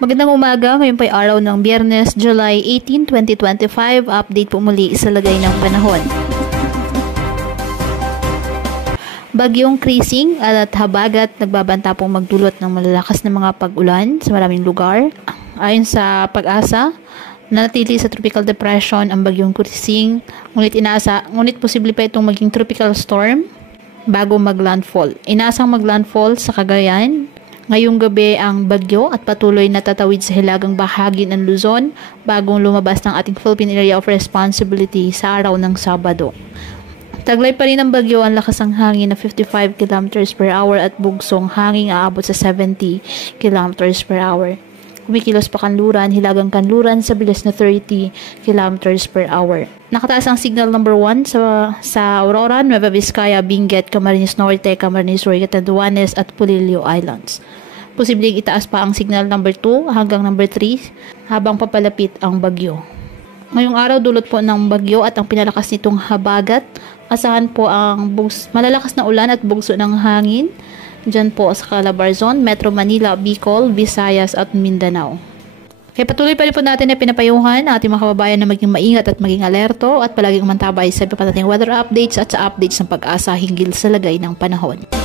Magandang umaga, ngayon po ay araw ng Biyernes, July 18, 2025. Update po muli sa lagay ng panahon. Bagyong Krising at Habagat nagbabanta pong magdulot ng malalakas na mga pag-ulan sa maraming lugar. Ayon sa Pag-asa, nanatili sa tropical depression ang Bagyong Krising, ngunit posible pa itong maging tropical storm bago maglandfall. Inaasang maglandfall sa Cagayan ngayong gabi ang bagyo at patuloy na tatawid sa hilagang bahagi ng Luzon bagong lumabas ng ating Philippine Area of Responsibility sa araw ng Sabado. Taglay pa rin ng bagyo ang lakas ng hangin na 55 km per hour at bugsong hangin aabot sa 70 km per hour. Kumikilos pa kanluran, hilagang kanluran sa bilis na 30 km per hour. Nakataas ang signal number 1 sa Aurora, Nueva Vizcaya, Benguet, Camarines Norte, Camarines Sur, Catanduanes at Polillo Islands. Posibleng itaas pa ang signal number 2 hanggang number 3 habang papalapit ang bagyo. Ngayong araw dulot po ng bagyo at ang pinalakas nitong habagat. Asahan po ang malalakas na ulan at bugso ng hangin dyan po sa Calabarzon, Metro Manila, Bicol, Visayas at Mindanao. Kaya patuloy pa rin po natin na pinapayuhan ang ating mga kababayan na maging maingat at maging alerto at palaging umantabay sa iba pa nating weather updates at sa updates ng Pag-asa hinggil sa lagay ng panahon.